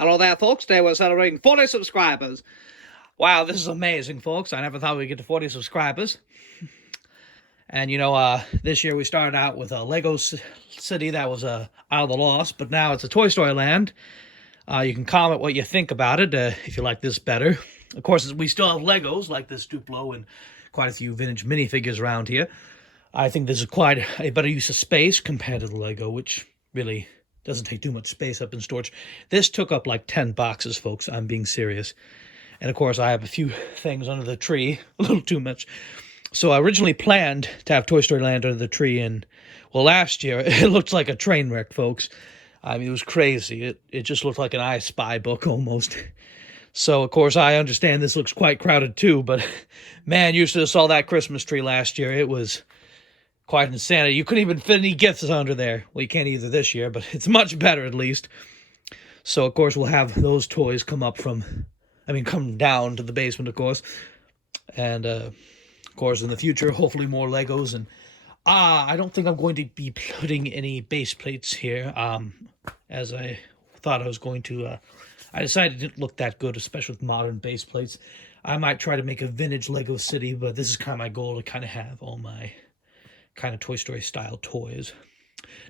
Hello there, folks. Today we're celebrating 40 subscribers. Wow, this is amazing, folks. I never thought we'd get to 40 subscribers. And, this year we started out with a Lego City that was Isle of the Lost, but now it's a Toy Story Land. You can comment what you think about it, if you like this better. Of course, we still have Legos, like this Duplo, and quite a few vintage minifigures around here. I think this is quite a better use of space compared to the Lego, which really doesn't take too much space up in storage. This took up like 10 boxes, folks. I'm being serious. And of course, I have a few things under the tree, a little too much. So I originally planned to have Toy Story Land under the tree, and well, last year it looked like a train wreck, folks. I mean, it was crazy. It just looked like an I Spy book almost. So of course, I understand this looks quite crowded too, but man, you should have saw that Christmas tree last year. It was quite insanity. You couldn't even fit any gifts under there. Well, you can't either this year, but it's much better at least. So, of course, we'll have those toys come down to the basement, of course. And, of course, in the future, hopefully more Legos. And, I don't think I'm going to be putting any base plates here, as I thought I was going to. I decided it didn't look that good, especially with modern base plates. I might try to make a vintage Lego City, but this is kind of my goal, to kind of have all my kind of Toy Story style toys.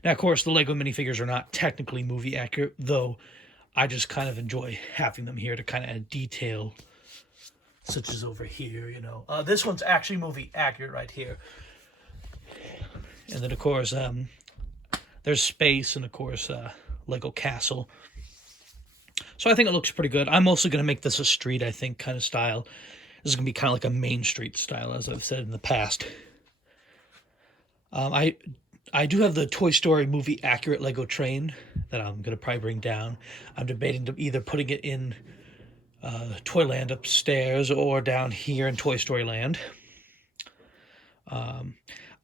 Now, of course, the Lego minifigures are not technically movie accurate, though I just kind of enjoy having them here to kind of add detail, such as over here, This one's actually movie accurate right here. And then, of course, there's space and, of course, Lego Castle. So I think it looks pretty good. I'm mostly going to make this a street, I think, kind of style. This is going to be kind of like a Main Street style, as I've said in the past. I do have the Toy Story movie accurate Lego train that I'm going to probably bring down. I'm debating to either putting it in Toyland upstairs or down here in Toy Story Land. I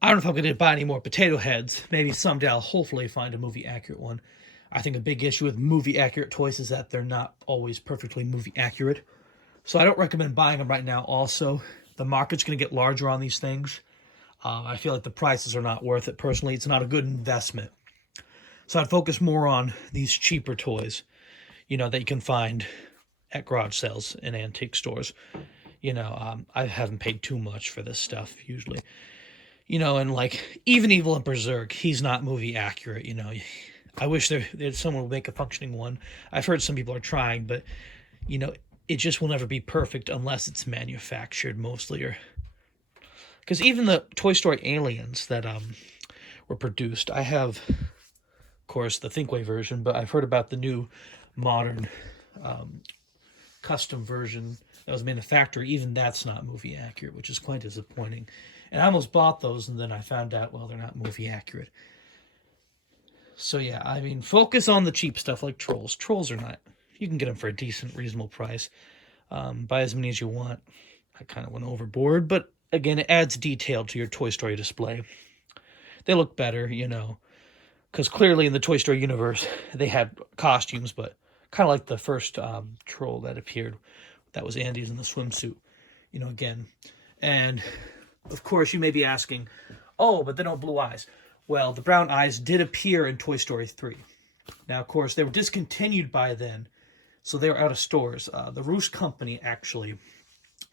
don't know if I'm going to buy any more potato heads. Maybe someday I'll hopefully find a movie accurate one. I think a big issue with movie accurate toys is that they're not always perfectly movie accurate. So I don't recommend buying them right now also. The market's going to get larger on these things. I feel like the prices are not worth it. Personally, it's not a good investment. So I'd focus more on these cheaper toys, that you can find at garage sales and antique stores. I haven't paid too much for this stuff usually. And like even Evil and Berserk, he's not movie accurate. I wish there's someone would make a functioning one. I've heard some people are trying, but it just will never be perfect unless it's manufactured mostly, or because even the Toy Story aliens that were produced, I have, of course, the Thinkway version, but I've heard about the new modern custom version that was made in the factory. Even that's not movie accurate, which is quite disappointing. And I almost bought those, and then I found out, well, they're not movie accurate. So yeah, I mean, focus on the cheap stuff like Trolls. Trolls are not. You can get them for a decent, reasonable price. Buy as many as you want. I kind of went overboard, but again, it adds detail to your Toy Story display. They look better, because clearly in the Toy Story universe, they had costumes, but kind of like the first troll that appeared. That was Andy's in the swimsuit, again. And, of course, you may be asking, oh, but they don't have blue eyes. Well, the brown eyes did appear in Toy Story 3. Now, of course, they were discontinued by then, so they were out of stores. The Roost Company, actually,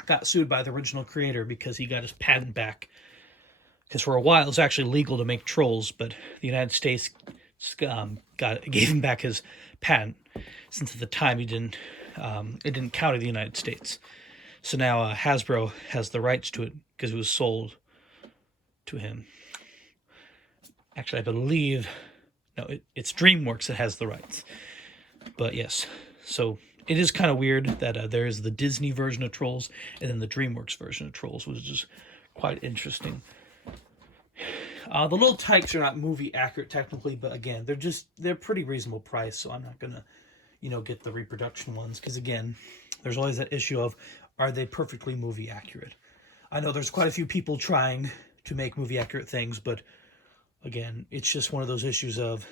got sued by the original creator because he got his patent back. Because for a while it was actually legal to make trolls, but the United States gave him back his patent, since at the time it didn't count in the United States. So now Hasbro has the rights to it because it was sold to him. Actually, I believe it's DreamWorks that has the rights. But yes, so it is kind of weird that there is the Disney version of Trolls and then the DreamWorks version of Trolls, which is quite interesting. The little tykes are not movie accurate technically, but again, they're pretty reasonable price, so I'm not gonna, get the reproduction ones, because again, there's always that issue of, are they perfectly movie accurate? I know there's quite a few people trying to make movie accurate things, but again, it's just one of those issues of,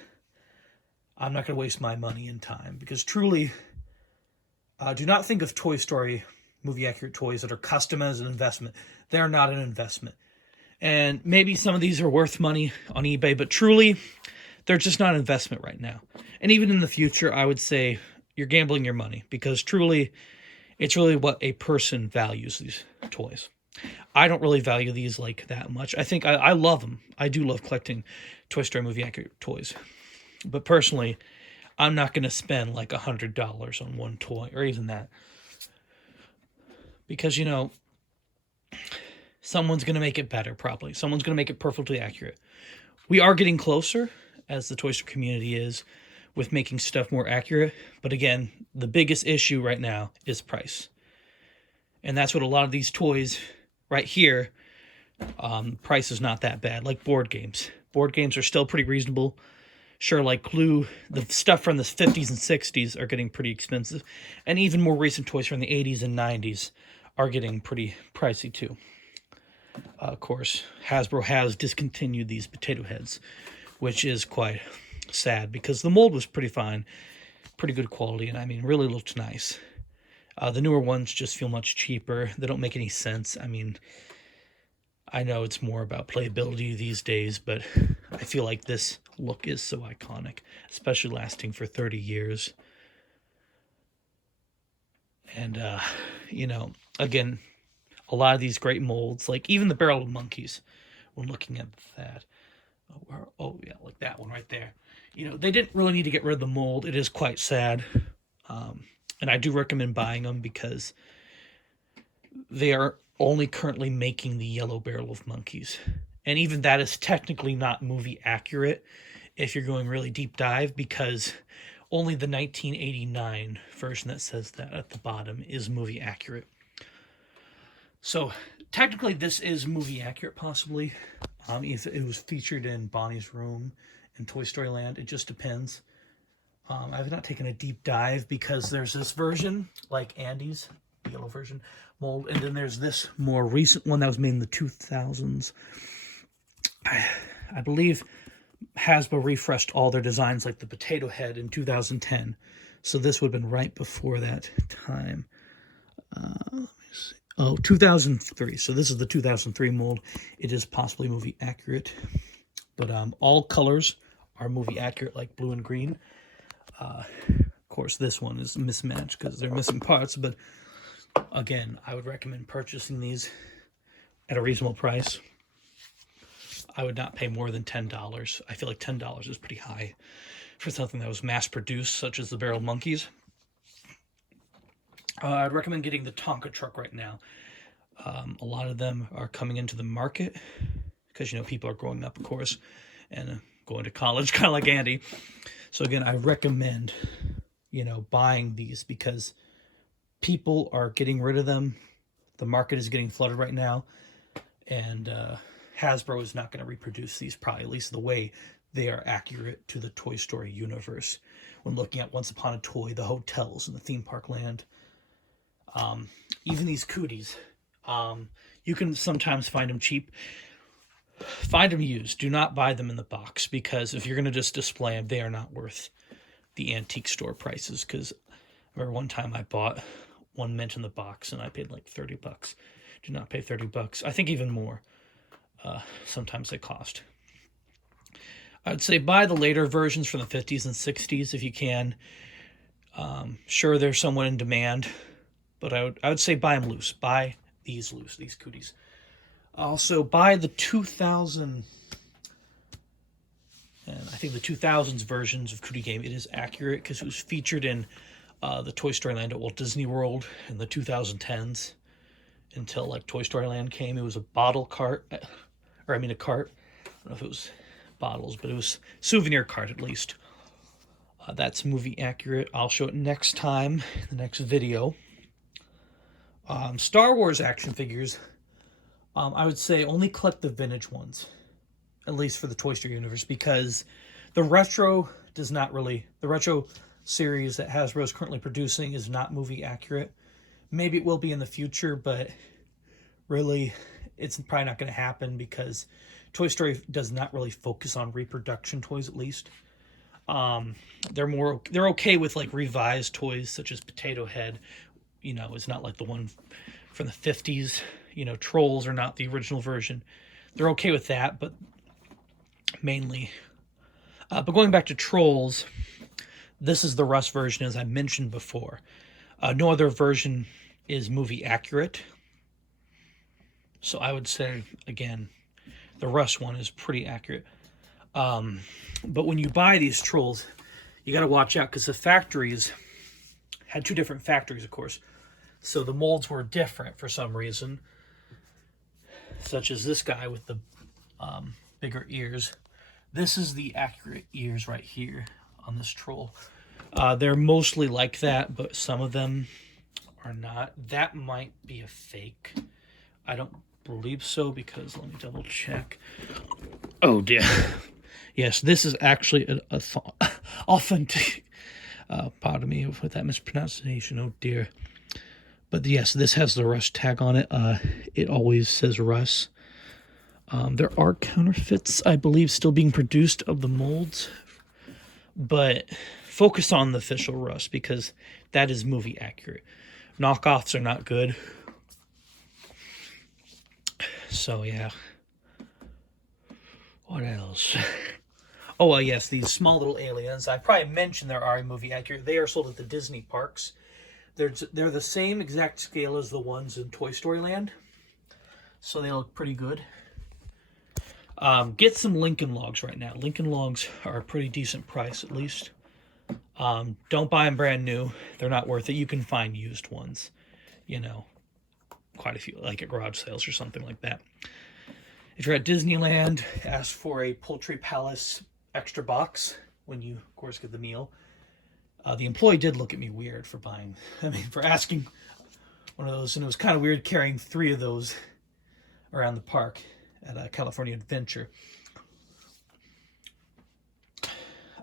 I'm not gonna waste my money and time, because truly, do not think of Toy Story movie accurate toys that are custom as an investment. They're not an investment. And maybe some of these are worth money on eBay, but truly, they're just not an investment right now. And even in the future, I would say you're gambling your money, because truly, it's really what a person values these toys. I don't really value these like that much. I think I love them. I do love collecting Toy Story movie accurate toys. But personally, I'm not going to spend like $100 on one toy, or even that. Because, someone's going to make it better, probably. Someone's going to make it perfectly accurate. We are getting closer, as the Toy Story community is, with making stuff more accurate. But again, the biggest issue right now is price. And that's what a lot of these toys right here, price is not that bad. Like board games. Board games are still pretty reasonable. Sure, like Clue, the stuff from the 50s and 60s are getting pretty expensive. And even more recent toys from the 80s and 90s are getting pretty pricey too. Of course, Hasbro has discontinued these potato heads, which is quite sad because the mold was pretty fine, pretty good quality, and I mean, really looked nice. The newer ones just feel much cheaper. They don't make any sense. I mean, I know it's more about playability these days, but I feel like this look is so iconic, especially lasting for 30 years. And, again, a lot of these great molds, like even the Barrel of Monkeys, when looking at that. Oh, yeah, like that one right there. They didn't really need to get rid of the mold. It is quite sad. And I do recommend buying them because they are only currently making the Yellow Barrel of Monkeys. And even that is technically not movie accurate if you're going really deep dive, because only the 1989 version that says that at the bottom is movie accurate. So technically this is movie accurate, possibly. If it was featured in Bonnie's Room and Toy Story Land, it just depends. I've not taken a deep dive because there's this version, like Andy's, the yellow version mold, and then there's this more recent one that was made in the 2000s. I believe Hasbro refreshed all their designs, like the potato head, in 2010. So this would have been right before that time. Let me see. Oh, 2003. So this is the 2003 mold. It is possibly movie accurate. But all colors are movie accurate, like blue and green. Of course, this one is mismatched because they're missing parts. But again, I would recommend purchasing these at a reasonable price. I would not pay more than $10. I feel like $10 is pretty high for something that was mass-produced, such as the Barrel Monkeys. I'd recommend getting the Tonka truck right now. A lot of them are coming into the market because, people are growing up, of course, and going to college, kind of like Andy. So again, I recommend, buying these because people are getting rid of them. The market is getting flooded right now, and Hasbro is not going to reproduce these, probably, at least the way they are accurate to the Toy Story universe. When looking at Once Upon a Toy, the hotels and the theme park land, even these cooties, you can sometimes find them cheap. Find them used. Do not buy them in the box, because if you're going to just display them, they are not worth the antique store prices. Because I remember one time I bought one mint in the box and I paid like $30. Do not pay $30. I think even more. Sometimes they cost. I'd say buy the later versions from the 50s and 60s if you can. Sure, they're somewhat in demand, but I would say buy them loose. Buy these loose, these cooties. Also, buy the 2000, and I think the 2000s versions of Cootie Game. It is accurate because it was featured in the Toy Story Land at Walt Disney World in the 2010s until like Toy Story Land came. It was a bottle cart, or a cart. I don't know if it was bottles, but it was souvenir cart at least. That's movie accurate. I'll show it next time, the next video. Star Wars action figures. I would say only collect the vintage ones, at least for the Toy Story universe, because the retro series that Hasbro is currently producing is not movie accurate. Maybe it will be in the future, but really, it's probably not going to happen because Toy Story does not really focus on reproduction toys, at least. They're okay with like revised toys such as Potato Head. It's not like the one from the 50s. Trolls are not the original version. They're okay with that, but mainly. But going back to Trolls, This is the Russ version, as I mentioned before. No other version is movie accurate. So I would say, again, the Russ one is pretty accurate. But when you buy these trolls, you got to watch out because the factories had two different factories, of course. So the molds were different for some reason, such as this guy with the bigger ears. This is the accurate ears right here on this troll. They're mostly like that, but some of them are not. That might be a fake. I don't believe so because let me double check. Oh dear. Yes, this is actually an authentic. Pardon me with that mispronunciation. Oh dear. But yes, this has the Russ tag on it. It always says Russ. There are counterfeits, I believe, still being produced of the molds. But focus on the official Russ because that is movie accurate. Knockoffs are not good. So, yeah. What else? Oh, well, yes, these small little aliens. I probably mentioned they are movie accurate. They are sold at the Disney parks. They're the same exact scale as the ones in Toy Story Land. So they look pretty good. Get some Lincoln Logs right now. Lincoln Logs are a pretty decent price, at least. Don't buy them brand new. They're not worth it. You can find used ones. You know, quite a few, like at garage sales or something like that. If you're at Disneyland, ask for a Poultry Palace extra box when you, of course, get the meal. The employee did look at me weird for for asking one of those, and it was kind of weird carrying 3 of those around the park at California Adventure.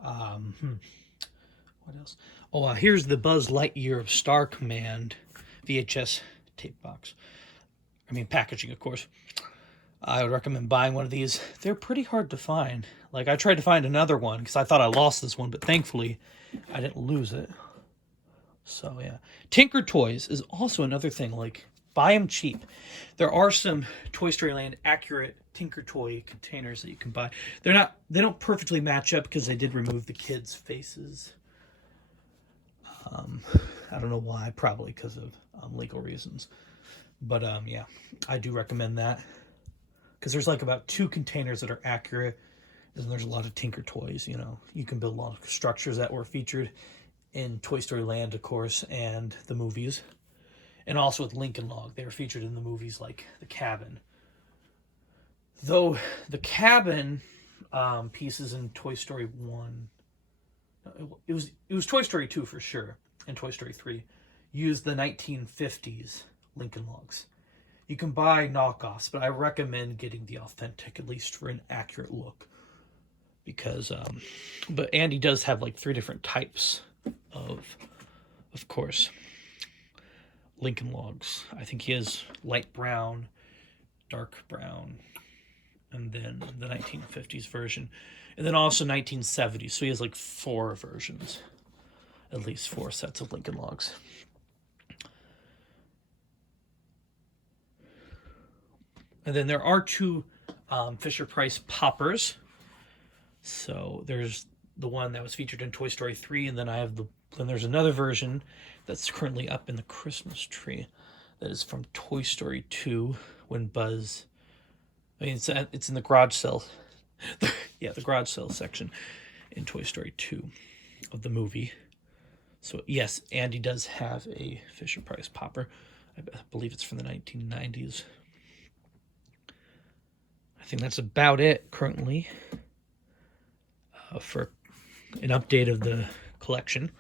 What else? Oh, here's the Buzz Lightyear of Star Command VHS tape box. Packaging, of course. I would recommend buying one of these. They're pretty hard to find. Like, I tried to find another one because I thought I lost this one, but thankfully I didn't lose it. So, yeah. Tinker Toys is also another thing. Like, buy them cheap. There are some Toy Story Land accurate Tinker Toy containers that you can buy. They don't perfectly match up because they did remove the kids' faces. I don't know why. Probably because of legal reasons. But, yeah, I do recommend that. Because there's like about 2 containers that are accurate. And there's a lot of Tinker Toys, you know. You can build a lot of structures that were featured in Toy Story Land, of course, and the movies. And also with Lincoln Log. They were featured in the movies like The Cabin. Though the Cabin pieces in Toy Story 1... It was Toy Story 2 for sure, and Toy Story 3. Used the 1950s Lincoln Logs. You can buy knockoffs, but I recommend getting the authentic, at least for an accurate look. Because, but Andy does have like 3 different types of course, Lincoln Logs. I think he has light brown, dark brown, and then the 1950s version. And then also 1970s. So he has like 4 versions. At least 4 sets of Lincoln Logs. And then there are 2 Fisher-Price poppers. So there's the one that was featured in Toy Story 3, and then then there's another version that's currently up in the Christmas tree that is from Toy Story 2 when Buzz... it's in the garage sale. Yeah, the garage sale section in Toy Story 2 of the movie. So yes, Andy does have a Fisher-Price popper. I believe it's from the 1990s. I think that's about it currently for an update of the collection.